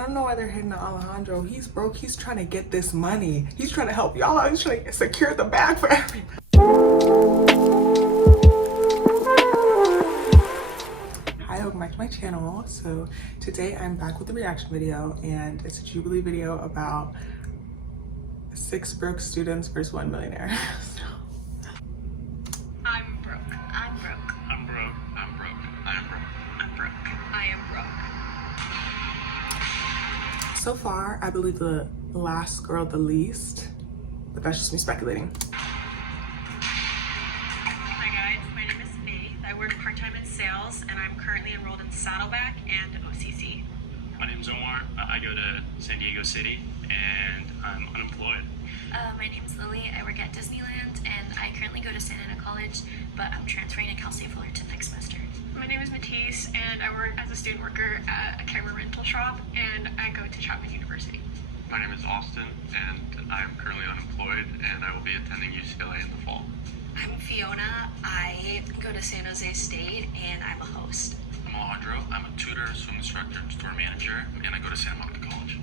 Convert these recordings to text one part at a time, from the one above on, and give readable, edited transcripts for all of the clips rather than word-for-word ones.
And I don't know why they're hitting on Alejandro. He's broke. He's trying to get this money. He's trying to help y'all out. He's trying to secure the bag for everybody. Hi, welcome back to my channel. So today I'm back with a reaction video, and it's a Jubilee video about 6 broke students versus 1 millionaire. I'm broke. I'm broke. I'm broke. I'm broke. I'm broke. I'm broke. I am broke. So far, I believe the last girl the least, but that's just me speculating. Hi guys, my name is Faith. I work part-time in sales, and I'm currently enrolled in Saddleback and OCC. My name's Omar. I go to San Diego City and I'm unemployed. My name's Lily. I work at Disneyland, and I currently go to Santa Ana College, but I'm transferring to Cal State Fullerton next semester. My name is Matisse, and I work as a student worker at a camera rental shop, and I go to Chapman University. My name is Austin, and I am currently unemployed, and I will be attending UCLA in the fall. I'm Fiona. I go to San Jose State, and I'm a host. I'm Alejandro. I'm a tutor, swim instructor, store manager, and I go to Santa Monica College.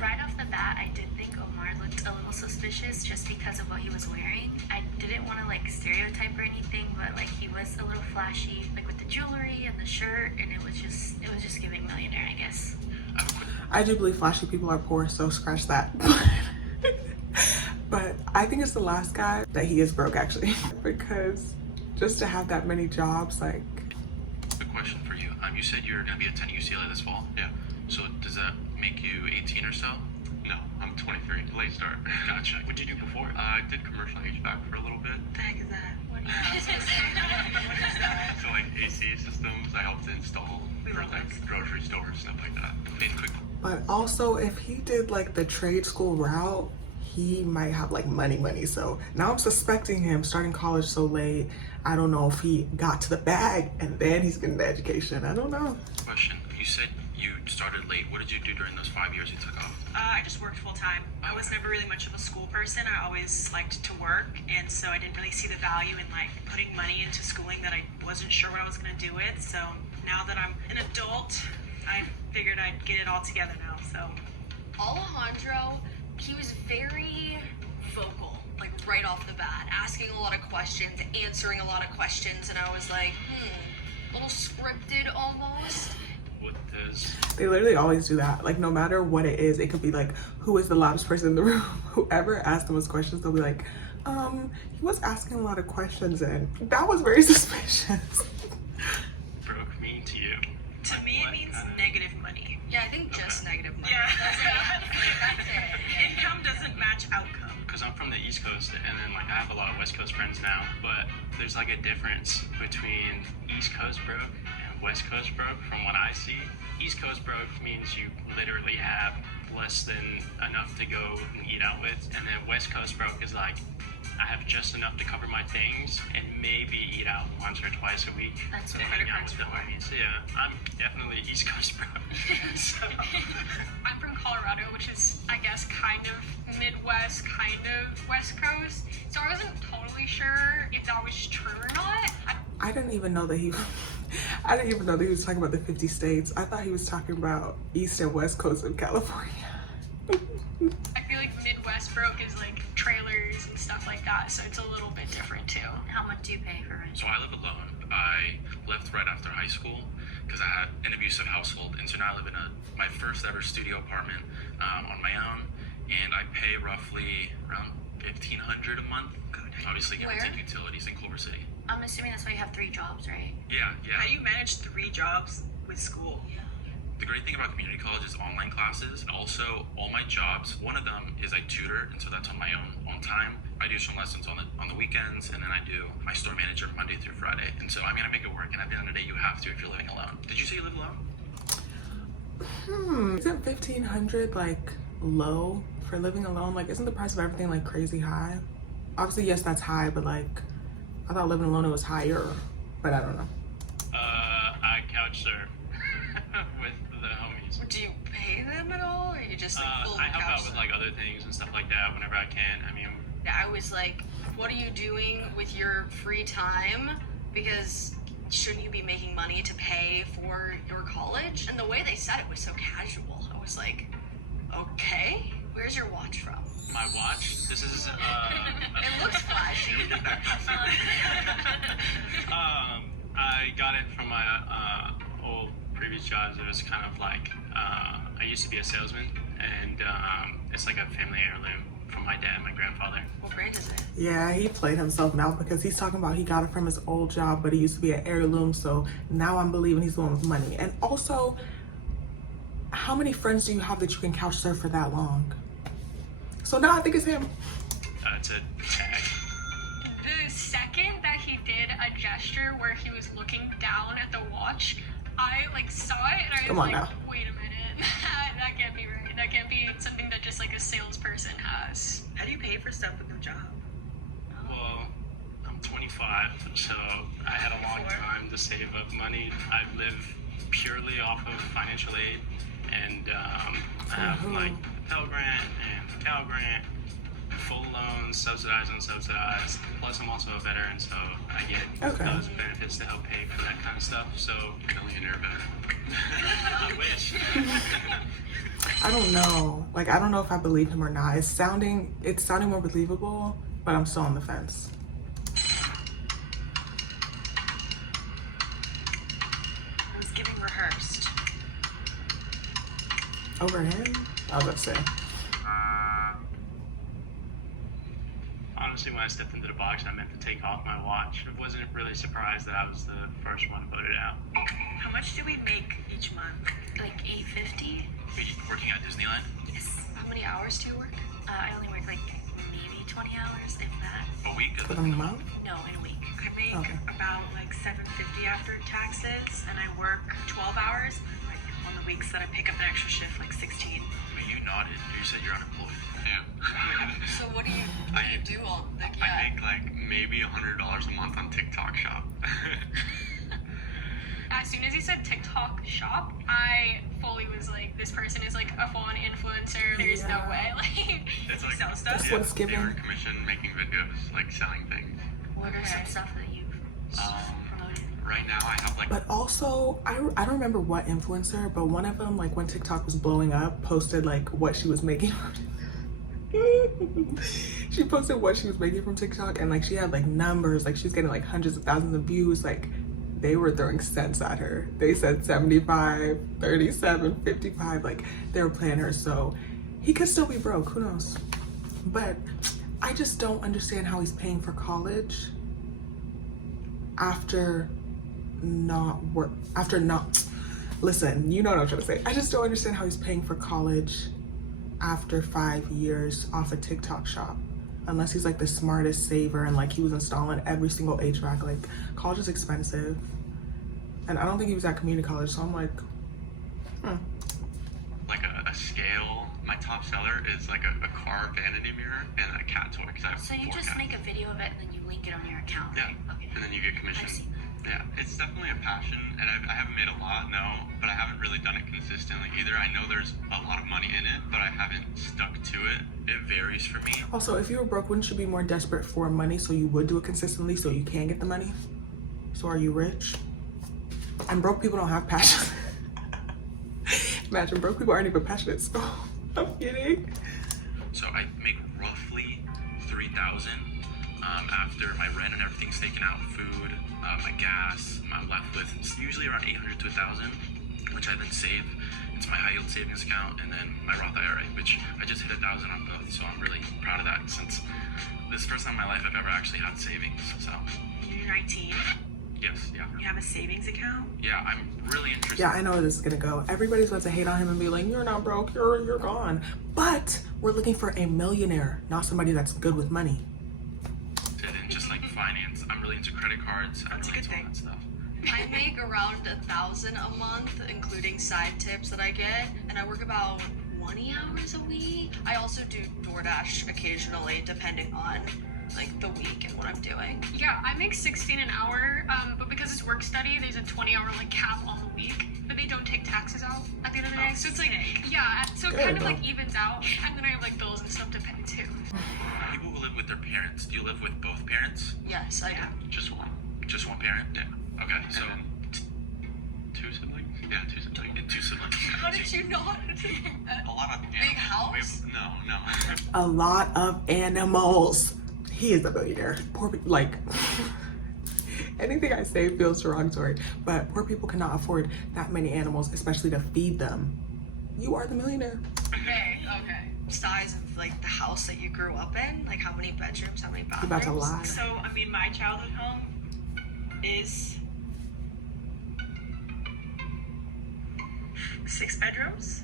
Right off the bat, I did think Omar looked a little suspicious just because of what he was wearing. I didn't want to like stereotype or anything, but like he was a little flashy, like with the jewelry and the shirt, and it was just giving millionaire, I guess. I do believe flashy people are poor, so scratch that. But I think it's the last guy that he is broke actually, because just to have that many jobs, like. A question for you. You said you're going to be attending UCLA this fall. Yeah. So does that make you 18 or so? No, I'm 23. Late start. Gotcha. What did you do before? I did commercial HVAC for a little bit. What the heck is that? What So like AC systems, I helped install for like grocery stores, stuff like that. Made quick. But also, if he did like the trade school route, he might have like money. So now I'm suspecting him starting college so late. I don't know if he got to the bag and then he's getting the education. I don't know. Question. You said you started late. What did you do during those 5 years you took off? I just worked full-time. I was never really much of a school person. I always liked to work, and so I didn't really see the value in like putting money into schooling that I wasn't sure what I was going to do with. So now that I'm an adult, I figured I'd get it all together now. So Alejandro, he was very vocal, like right off the bat, asking a lot of questions, answering a lot of questions, and I was like, a little scripted almost. What does... They literally always do that. Like no matter what it is, it could be like, who is the loudest person in the room? Whoever asked the most questions, they'll be like, he was asking a lot of questions and that was very suspicious. Broke mean to you? to me, it means negative money. Yeah, I think just negative money. Yeah. That's it. Income doesn't match outcome. Because I'm from the East Coast, and then like I have a lot of West Coast friends now, but there's like a difference between East Coast broke and West Coast broke. From what I see, East Coast broke means you literally have less than enough to go and eat out with, and then West Coast broke is like, I have just enough to cover my things and maybe eat out once or twice a week. That's So what hang out with the homies. Yeah, I'm definitely East Coast broke. So, I'm from Colorado, which is, I guess, kind of Midwest, kind of West Coast. So I wasn't totally sure if that was true or not. I didn't even know that he was talking about the 50 states. I thought he was talking about East and West Coast of California. I feel like Midwest broke is like trailers and stuff like that, so it's a little bit different too. How much do you pay for rent? So I live alone. I left right after high school because I had an abusive household, and so now I live in my first ever studio apartment on my own, and I pay roughly around $1,500 a month. Obviously, give or take utilities in Culver City. I'm assuming that's why you have 3 jobs, right? Yeah. How do you manage 3 jobs with school? The great thing about community college is online classes. Also, all my jobs, one of them is I tutor, and so that's on my own time. I do some lessons on the weekends, and then I do my store manager Monday through Friday. And so, I mean, I make it work, and at the end of the day, you have to if you're living alone. Did you say you live alone? Isn't 1,500 like low for living alone? Like, isn't the price of everything like crazy high? Obviously, yes, that's high, but like, I thought living alone it was higher, but I don't know. I couch surf with the homies. Do you pay them at all, or you just like full I help couch out with like other things and stuff like that whenever I can. I mean, I was like, what are you doing with your free time? Because shouldn't you be making money to pay for your college? And the way they said it was so casual. I was like, okay, where's your watch from? My watch. This is. It looks flashy. I got it from my old previous jobs. It was kind of like I used to be a salesman, and it's like a family heirloom from my dad and my grandfather. What brand is it? Yeah, he played himself now because he's talking about he got it from his old job, but it used to be an heirloom. So now I'm believing he's going with money. And also, how many friends do you have that you can couch surf for that long? So now I think it's him. It's a tag. The second that he did a gesture where he was looking down at the watch, I like saw it and I Come was on like, now. wait a minute, that can't be right. That can't be something that just like a salesperson has. How do you pay for stuff with no job? Well, I'm 25, so I had a long time to save up money. I live purely off of financial aid, and I have like the Pell Grant and the Cal Grant, full loans, subsidized, unsubsidized. Plus, I'm also a veteran, so I get those benefits to help pay for that kind of stuff. So, millionaire veteran. I wish. I don't know. Like, I don't know if I believe him or not. It's sounding more believable, but I'm still on the fence. I was giving rehearsed. Over him? I was about to say. Honestly, when I stepped into the box, I meant to take off my watch. I wasn't really surprised that I was the first one voted out. How much do we make each month? Like $850? Wait, working at Disneyland? Yes. How many hours do you work? I only work like maybe 20 hours, if that. A week? For the month? No, in a week. I make Okay. about like $750 after taxes, and I work 12 hours. Like on the weeks that I pick up an extra shift, like 16. Wait, you nodded. You said you're unemployed. Yeah. So what do you do all like? I make like maybe $100 a month on TikTok Shop. As soon as he said TikTok shop, I fully was like, this person is like a full-on influencer. There's no way. Like, It's like Sell stuff? That's what it's they giving. earn commission making videos, like selling things. What are some stuff that you've promoted? Right now I have like But also, I don't remember what influencer, but one of them, like when TikTok was blowing up, posted like what she was making. She posted what she was making from TikTok, and like she had like numbers, like she's getting like hundreds of thousands of views. Like they were throwing cents at her. They said 75, 37, 55, like they were playing her. So he could still be broke, who knows? But I just don't understand how he's paying for college after not listen, you know what I'm trying to say. I just don't understand how he's paying for college after 5 years off a TikTok shop, unless he's like the smartest saver and like he was installing every single HVAC. Like college is expensive, and I don't think he was at community college, so I'm like, like a scale. My top seller is like a car vanity mirror and a cat toy. Cause I have So you 4 just cats. make a video of it and then you link it on your account, Yeah, right? Okay. and then you get commission. I've seen that. Yeah, it's definitely a passion, and I haven't made a lot, no, but I haven't really done it consistently either. I know there's a lot of money in it, but I haven't stuck to it. It varies for me. also, if you were broke, wouldn't you be more desperate for money so you would do it consistently so you can get the money? So are you rich? And broke people don't have passion. Imagine broke people aren't even passionate, so I'm kidding. So I make roughly $3,000 after my rent and everything's taken out, food, my gas. I'm left with usually around $800 to $1,000, which I then save. It's my high yield savings account, and then my Roth IRA, which I just hit 1,000 on both. So I'm really proud of that, since this is the first time in my life I've ever actually had savings. So You're 19. yes, yeah, You have a savings account. yeah. I'm really interested. Yeah, I know where this is gonna go. Everybody's about to hate on him and be like, you're not broke, you're gone. But we're looking for a millionaire, not somebody that's good with money. And just like finance, I'm really into credit cards. I'm That's a really good into all thing. that stuff. I make around 1,000 a month, including side tips that I get, and I work about 20 hours a week. I also do DoorDash occasionally, depending on like the week and what I'm doing. yeah, I make 16 an hour, but because it's work study, there's a 20-hour like cap on the week, but they don't take taxes out at the end of the day. So it's like, yeah, so it kind of like evens out, and then I have like bills and stuff to pay too. People who live with their parents. Do you live with both parents? Yes, I do. Just one. Just one parent? Yeah. Okay, so And two siblings? Yeah, two siblings. two siblings. How did you not? A lot of Big house? No. A lot of animals. He is a billionaire. Like, anything I say feels derogatory, but poor people cannot afford that many animals, especially to feed them. You are the millionaire. Okay. Size of like the house that you grew up in? Like how many bedrooms, how many You bathrooms? about to lie. So, I mean, my childhood home is 6 bedrooms.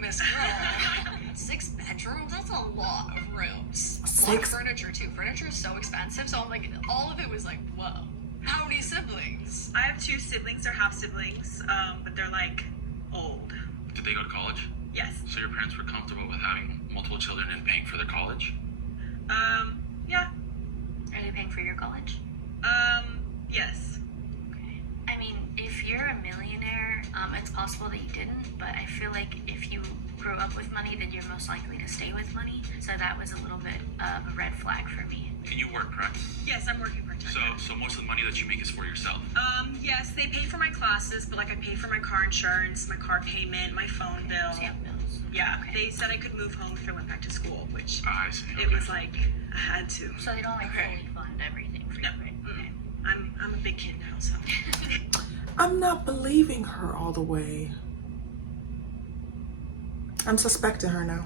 Miss Girl. 6 bedrooms? That's a lot of rooms. A lot of 6? furniture too. Furniture is so expensive, so I'm like, all of it was like, whoa. How many siblings? I have 2 siblings, they're half siblings, but they're like old. Did they go to college? Yes. So your parents were comfortable with having multiple children and paying for their college? Yeah. Are they paying for your college? Yes. Okay. I mean, if you're a millionaire, it's possible that you didn't, but I feel like if you grew up with money, then you're most likely to stay with money. So that was a little bit of a red flag for me. And you work, correct? Yes, I'm working part-time. So most of the money that you make is for yourself? Yes, they pay for my classes, but like I pay for my car insurance, my car payment, my phone bill. So you have bills. Yeah, Okay. they said I could move home if I went back to school, which I see. it was like I had to. So they don't like Okay. fully fund everything for you, No. right? Okay. I'm a big kid now, so. I'm not believing her all the way. I'm suspecting her now.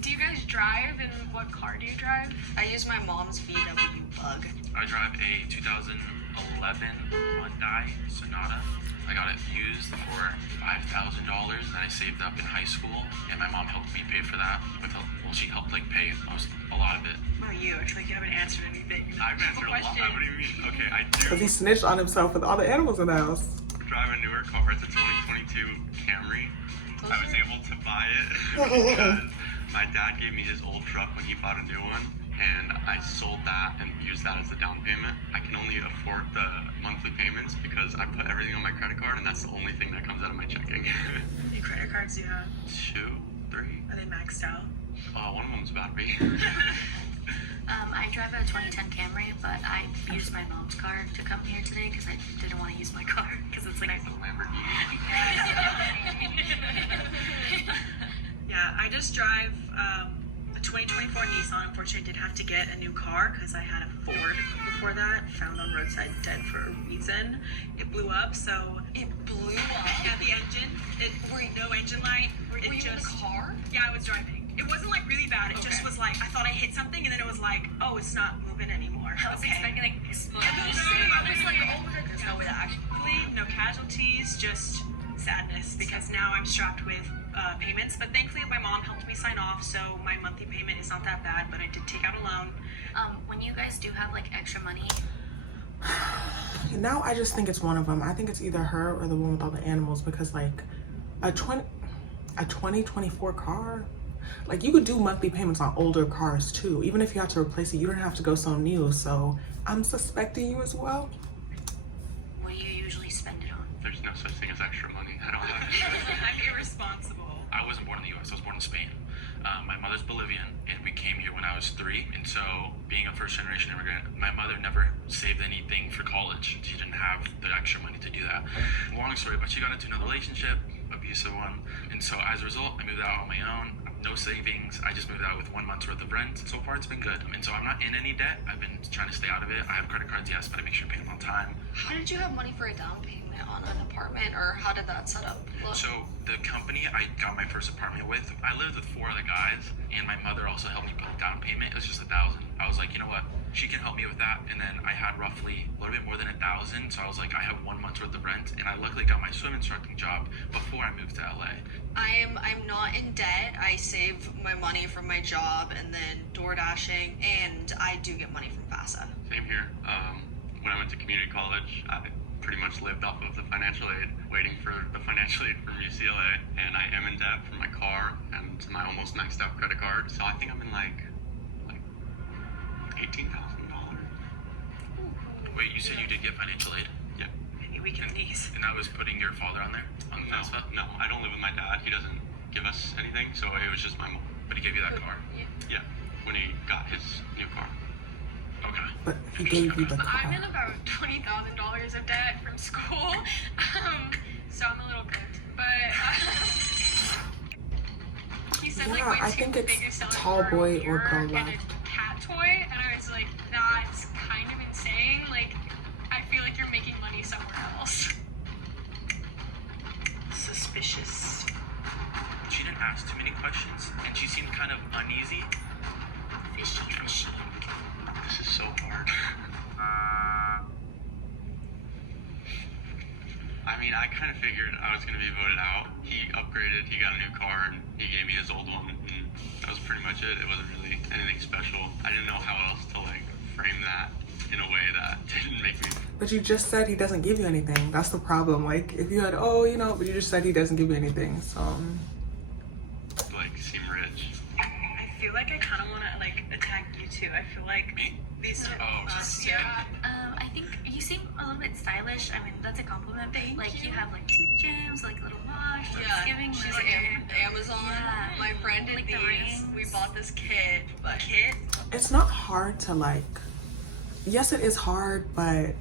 Do you guys drive, and what car do you drive? I use my mom's VW Bug. I drive a 2011 Hyundai Sonata. I got it used for $5,000 that I saved up in high school, and my mom helped me pay for that. She helped like pay a lot of it. What about you? I feel like you haven't answered anything. I've answered a lot. Question. What do you mean? Okay, I Because he do snitched on himself with all the animals in the house. drive a newer car. It's a 2022 Camry. I was able to buy it because my dad gave me his old truck when he bought a new one, and I sold that and used that as the down payment. I can only afford the monthly payments because I put everything on my credit card, and that's the only thing that comes out of my checking. How many credit cards do you have? 2, 3. Are they maxed out? One of them's about to be. I drive a 2010 Camry, but I used my mom's car to come here today because I didn't want to use my car because it's like Nice little Lamborghini. Yeah, I just drive a 2024 Nissan. Unfortunately, I did have to get a new car because I had a Ford before that, found on roadside dead for a reason. It blew up, so It blew up. yeah, the engine, no engine light. Were you in the car? Yeah, I was driving. It wasn't like really bad. It just Okay. was like I thought I hit something, and then it was like, oh, it's not moving anymore. I was expecting like explosion. I was like, oh my god, there's no way that actually. Thankfully, no casualties, just sadness because now I'm strapped with payments. But thankfully, my mom helped me sign off, so my monthly payment is not that bad. But I did take out a loan. When you guys do have like extra money, Now I just think it's one of them. I think it's either her or the one with all the animals because like a 2024 car, like you could do monthly payments on older cars too. Even if you have to replace it, you don't have to go so new. So I'm suspecting you as well. what do you usually spend it on? There's no such thing as extra money. I don't have I'm irresponsible. I wasn't born in the U.S. I was born in Spain. My mother's Bolivian, and we came here when I was 3. And so, being a first-generation immigrant, my mother never saved anything for college. She didn't have the extra money to do that. Long story, but she got into another relationship, abusive one. And so, as a result, I moved out on my own. No savings. I just moved out with 1 month's worth of rent. So far, it's been good. And so, I'm not in any debt. I've been trying to stay out of it. I have credit cards, yes, but I make sure I pay them on time. How did you have money for a down payment on an apartment, or how did that set up look? So the company I got my first apartment with, I lived with 4 other guys, and my mother also helped me put the down payment. It was just $1,000. I was like, you know what? She can help me with that. And then I had roughly a little bit more than $1,000. So I was like, I have 1 month's worth of rent, and I luckily got my swim instructing job before I moved to LA. I'm not in debt. I save my money from my job and then door dashing, and I do get money from FAFSA. Same here. When I went to community college, I pretty much lived off of the financial aid, waiting for the financial aid from UCLA, and I am in debt for my car and my almost maxed out credit card. So I think I'm in like $18,000. Wait, you said you did get financial aid? Yeah. Maybe we can knees. And that was putting your father on there? On the FAFSA? No, I don't live with my dad. He doesn't give us anything, so it was just my mom. But he gave you that car? Yeah, when he got his new car. Okay. But he gave you the I'm in car. about $20,000 of debt from school, so I'm a little good. But he said like Yeah, my I two think it's biggest sellers tall were a boy or mirror girl and a left. cat toy, and I was like, that's kind of insane. Like, I feel like you're making money somewhere else. Suspicious. She didn't ask too many questions, and she seemed kind of uneasy. Fishy, fishy. This is so hard. I mean, I kind of figured I was going to be voted out. He upgraded, he got a new car, and he gave me his old one, and that was pretty much it. It wasn't really anything special. I didn't know how else to, like, frame that in a way that didn't make me... But you just said he doesn't give you anything. That's the problem. Like, if you had, oh, you know, but you just said he doesn't give you anything, so... like, seem rich. I feel like I kind of want to like attack you too. I feel like Me? these are Yeah. I think you seem a little bit stylish. I mean, that's a compliment. Thank like you you. have like tooth gems, like little wash. Like, Yeah, it's giving she's like Amazon. Yeah. My friend did Like the these. rings. We bought this kit, but It's not hard to, like... Yes, it is hard, but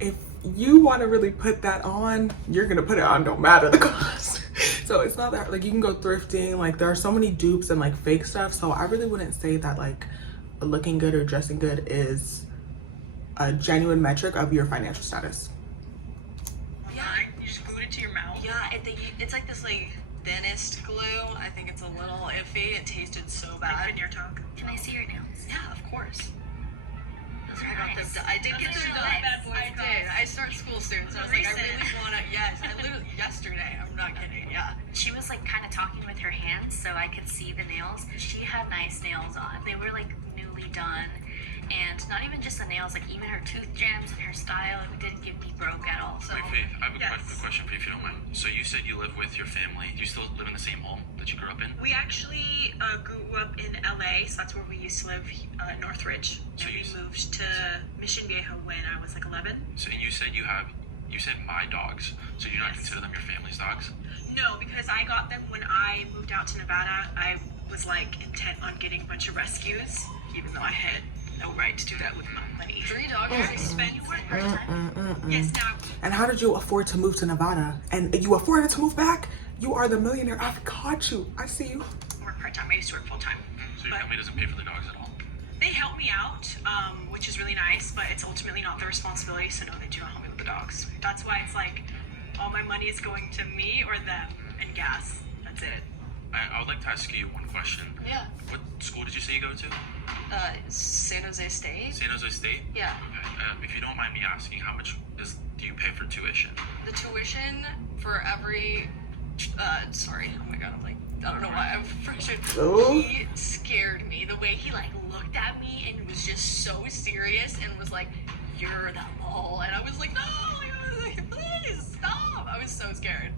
if you want to really put that on, you're going to put it on no matter the cost. So it's not that, like, you can go thrifting. Like, there are so many dupes and, like, fake stuff. So I really wouldn't say that, like, looking good or dressing good is a genuine metric of your financial status. yeah, you just glued it to your mouth. yeah, it's like this like dentist glue. I think it's a little iffy. It tasted so Like bad. veneer talk. Can I see your nails? Yeah, of course. Those are I got nice. them. I did get Those them are done. nice. I did. I start school soon, so I was like, I really wanna. Yes, I literally yesterday. I'm not kidding. Yeah. She was like kind of talking with her hands, so I could see the nails. She had nice nails on. They were like newly done, and not even just the nails, like even her tooth gems and her style. It didn't give me broke at all. So Wait, Faith, I have a Yes. question for you if you don't mind. So you said you live with your family. Do you still live in the same home that you grew up in? We actually grew up in LA, so that's where we used to live, Northridge. So And you we s- moved to Mission Viejo when I was like 11. So you said you said my dogs. So you do not Yes. consider them your family's dogs? No, because I got them when I moved out to Nevada. I was like intent on getting a bunch of rescues, even though I had no right to do that with my money. 3 dogs. Very expensive. Yes, now And how did you afford to move to Nevada? And you afforded to move back? You are the millionaire. I've caught you. I see you. I work part time. I used to work full time. So your But- family doesn't pay for the dogs at all? They help me out, which is really nice, but it's ultimately not their responsibility, so no, they do not help me with the dogs. That's why it's like all my money is going to me or them and gas. That's it. I would like to ask you one question. Yeah. What school did you say you go to? San Jose State. San Jose State? Yeah. Okay. If you don't mind me asking, how much do you pay for tuition? The tuition for every. Sorry. Oh my god. I'm like. I don't know why I'm frustrated. Oh. He scared me. The way he like looked at me and was just so serious and was like, "You're the mole," and I was like, "No!" I was like, "Please stop!" I was so scared.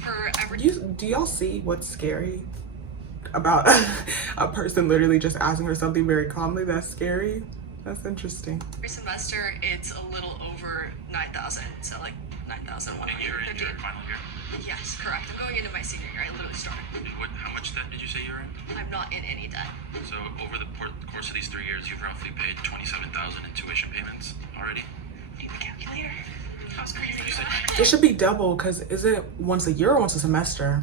For every. Do y'all see what's scary about a person literally just asking her something very calmly? That's scary. That's interesting. Every semester, it's a little over 9,000. So like And you're in 9,150. your final year? Yes, correct. I'm going into my senior year. I literally started. And how much debt did you say you're in? I'm not in any debt. So over the course of these 3 years, you've roughly paid $27,000 in tuition payments already? Need the calculator. That was crazy. You said It should be double, because is it once a year or once a semester?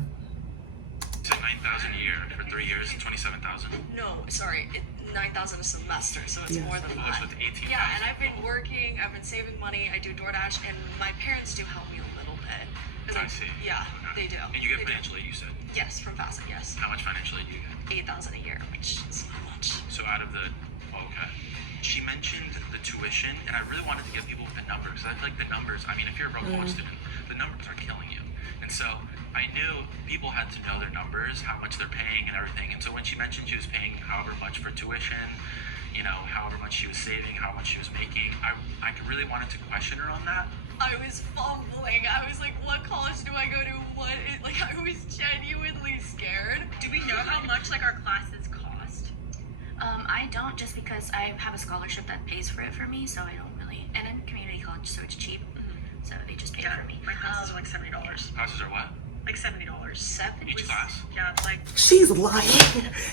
$9,000 a year for 3 years, 27,000. No, sorry. 9,000 a semester, so it's Yeah. more than Oh, that. so it's 18,000. Yeah, and I've been working. I've been saving money. I do DoorDash, and my parents do help me a little bit. 'Cause I see. Yeah, Okay. they do. And you get They do. financial aid, you said. Yes, from Facet. Yes, How much financial aid do you get? 8,000 a year, which is not much. So out of the, okay. She mentioned the tuition, and I really wanted to give people the numbers, because I feel like the numbers, I mean, if you're a broke college student, the numbers are killing you. And so I knew people had to know their numbers, how much they're paying and everything. And so when she mentioned she was paying however much for tuition, you know, however much she was saving, how much she was making, I really wanted to question her on that. I was fumbling. I was like, what college do I go to? Like, I was genuinely scared. Do we know how much like our classes cost? I don't, just because I have a scholarship that pays for it for me, so I don't really. And in community college, so it's cheap, so they just pay Yeah, for me. my classes are like $70. Classes are what? Like $70. Each class? Yeah, like She's lying.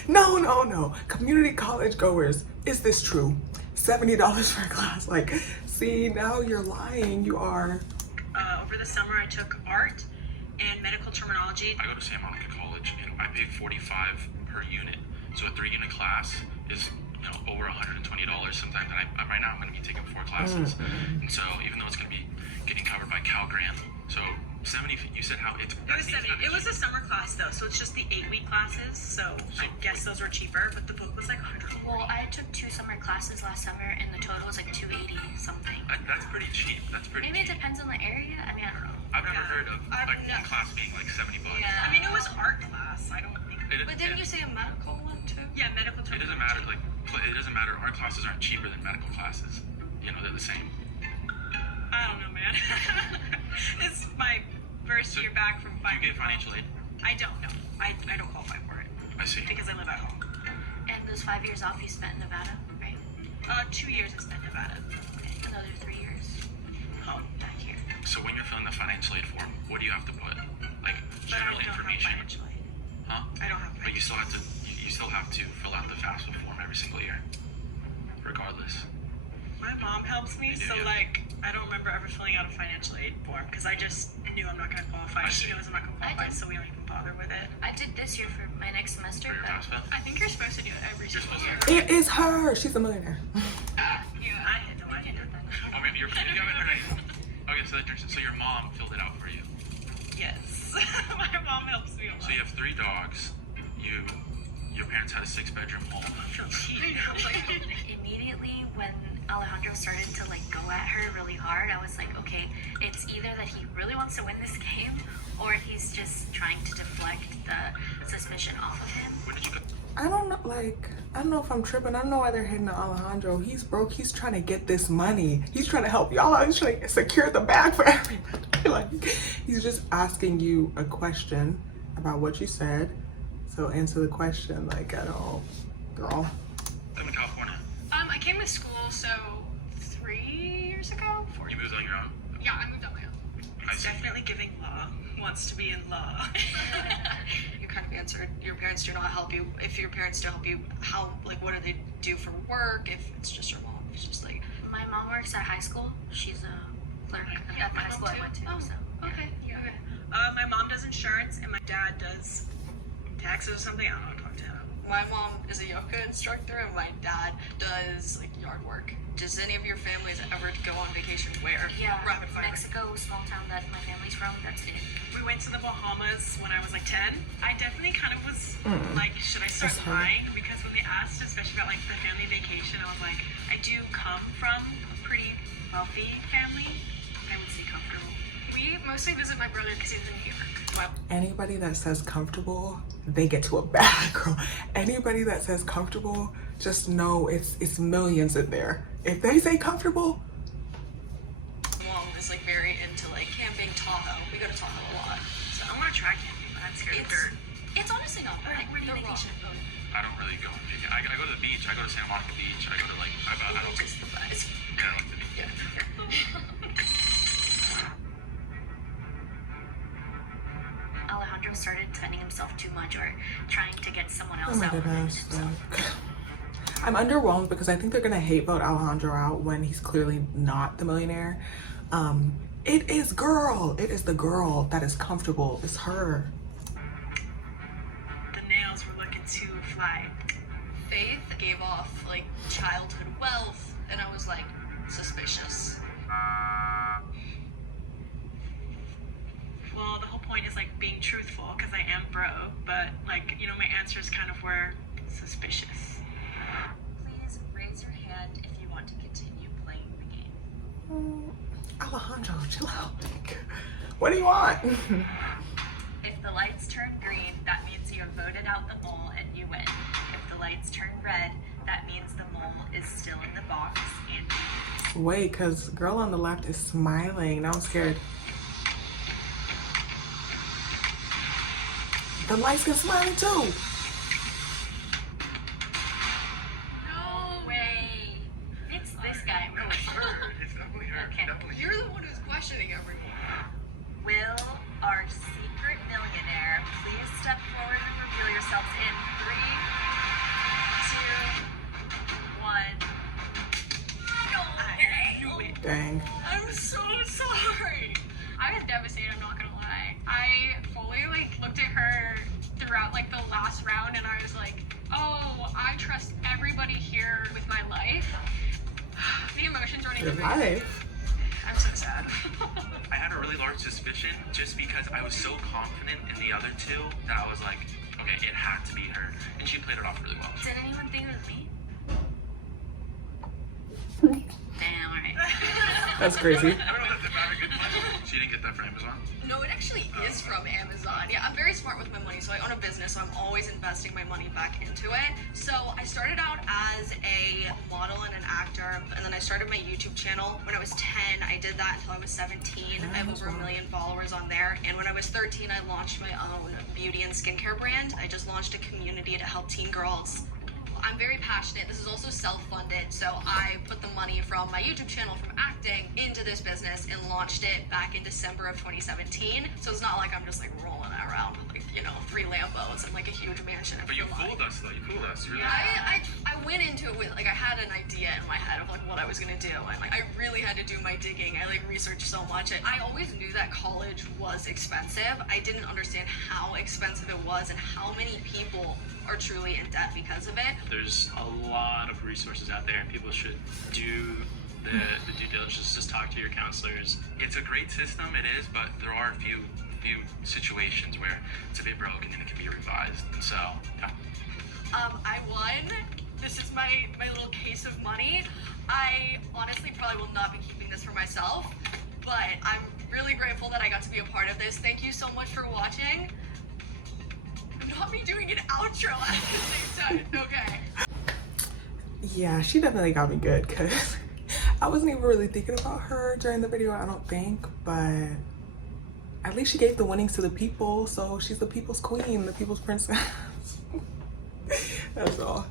No. Community college goers, is this true? $70 for a class. Like, see, now you're lying. You are. over the summer I took art and medical terminology. I go to Santa Monica College and I pay $45 per unit. So a 3-unit class is over $120. Sometimes right now I'm going to be taking 4 classes, and so even though it's going to be getting covered by Cal Grant, so 70. You said how it's. It was 70. It was a summer class though, so it's just the 8-week classes. So I guess those were cheaper, but the book was like $100. Well, I took 2 summer classes last summer, and the total was like $280 something. That's pretty cheap. That's pretty. Maybe it cheap. depends on the area. I mean, I don't know. I've never heard of like one class being like $70. I mean, it was art class. I don't think. But didn't you say a medical one too? Yeah, medical It terminology. doesn't matter. Like it doesn't matter. Art classes aren't cheaper than medical classes. They're the same. I don't know, man. It's my first year back from Do you get financial aid? I don't know. I don't qualify for it I see. because I live at home. And those 5 years off you spent in Nevada, right? 2 years I spent in Nevada. Okay, another 3 years Home. back here. So when you're filling the financial aid form, what do you have to put? Like But I general don't have information? financial aid. Huh? I don't have But you financial still have to. You still have to fill out the FAFSA form every single year, regardless. My mom helps me, You do, so yeah. like I don't remember ever filling out a financial aid form because I just knew I'm not going to qualify. I She see. knows I'm not going to I qualify, did. so we don't even bother with it. I did this year for my next semester, For your but FAFSA? I think you're supposed to do it every single year. It is her. She's a millionaire. Yeah, I had no idea. Oh, maybe you haven't heard it. Okay, so your mom filled it out for you. Yes, my mom helps me a lot. So you have 3 dogs. Your parents had a 6-bedroom home. immediately when Alejandro started to like go at her really hard, I was like, okay, it's either that he really wants to win this game or he's just trying to deflect the suspicion off of him. Where did you go? I don't know, I don't know if I'm tripping. I don't know why they're hitting on Alejandro. He's broke. He's trying to get this money. He's trying to help y'all out. He's trying to secure the bag for everybody. Like, he's just asking you a question about what you said. So answer the question. Like, I don't, girl. I'm in California. I came to school 3 years ago. 4 You moved on your own. Yeah, I moved on my own. It's definitely giving law. Wants to be in law. You kind of answered. Your parents do not help you. If your parents don't help you, what do they do for work? If it's just your mom, it's just like. My mom works at high school. She's a clerk at the high school I went to. Oh, So okay. Yeah. Okay. My mom does insurance and my dad does taxes or something. I don't know. Talk to him. My mom is a yoga instructor and my dad does like yard work. Does any of your families ever go on vacation where? yeah, Rapid fire. Mexico, small town that my family's from. That's it. We went to the Bahamas when I was like 10. I definitely kind of was like, should I start That's hard. lying? Because when they asked, especially about like the family vacation, I was like, I do come from a pretty wealthy family. I would say comfortable. We mostly visit my brother because he's in New York. Anybody that says comfortable, they get to a bag, girl. Anybody that says comfortable, just know it's millions in there. If they say comfortable, Mom is like very into like camping, Tahoe. We go to Tahoe a lot. So I want to try camping, but I'm scared of dirt. it's honestly not bad. Where do you They're vacation? wrong. I don't really go on vacation. I go to the beach. I go to Santa Monica Beach. I go to like. I don't. Just the best. I don't like the beach. Alejandro started defending himself too much or trying to get someone oh else my out of it. goodness. So, Like, I'm underwhelmed because I think they're gonna hate vote Alejandro out when he's clearly not the millionaire. It is girl. It is the girl that is comfortable. It's her. The nails were looking too fly. Faith gave off like childhood wealth, and I was like suspicious. Well, the whole point is like being truthful because I am broke, but like, my answers kind of were suspicious. Please raise your hand if you want to continue playing the game. Alejandro, chill out. Like, what do you want? If the lights turn green, that means you have voted out the mole and you win. If the lights turn red, that means the mole is still in the box and you lose. Wait, cause girl on the left is smiling. Now I'm scared. The lights get smiling too. No way! It's this guy. It's definitely her. Okay. Definitely. You're the one who's questioning everyone. Will our secret millionaire ourselves in 3, 2, 1. Dang. I'm so sorry. I was devastated, I'm not gonna lie. I fully like looked at her throughout like the last round and I was like, oh, I trust everybody here with my life. The emotions running Your through my face. life? I'm so sad. I had a really large suspicion just because I was so confident in the other two that I was like, okay, it had to be her. And she played it off really well. Did anyone think it was me? Damn, alright. That's crazy. She didn't get that for Amazon? No, it actually is from Amazon. Yeah, I'm very smart with my money, so I own a business, so I'm always investing my money back into it. So I started out as a model and an actor, and then I started my YouTube channel when I was 10. I did that until I was 17. I have over 1 million followers on there. And when I was 13, I launched my own beauty and skincare brand. I just launched a community to help teen girls. I'm very passionate. This is also self-funded, so I put the money from my YouTube channel from acting into this business and launched it back in December of 2017. So it's not like I'm just like rolling around with like, you know, 3 Lambos and like a huge mansion. But you fooled us though, you fooled us. Really. I went into it with like I had an idea in my head of like what I was gonna do, and like I really had to do my digging. I like researched so much. I always knew that college was expensive. I didn't understand how expensive it was and how many people are truly in debt because of it. There's a lot of resources out there and people should do the due diligence. Just talk to your counselors. It's a great system, it is, but there are a few situations where it's a bit broken and it can be revised. And so, yeah. I won. This is my little case of money. I honestly probably will not be keeping this for myself, but I'm really grateful that I got to be a part of this. Thank you so much for watching. Not me doing an outro at the same time. Okay. Yeah, she definitely got me good because I wasn't even really thinking about her during the video, I don't think, but at least she gave the winnings to the people, so she's the people's queen, the people's princess. That's all.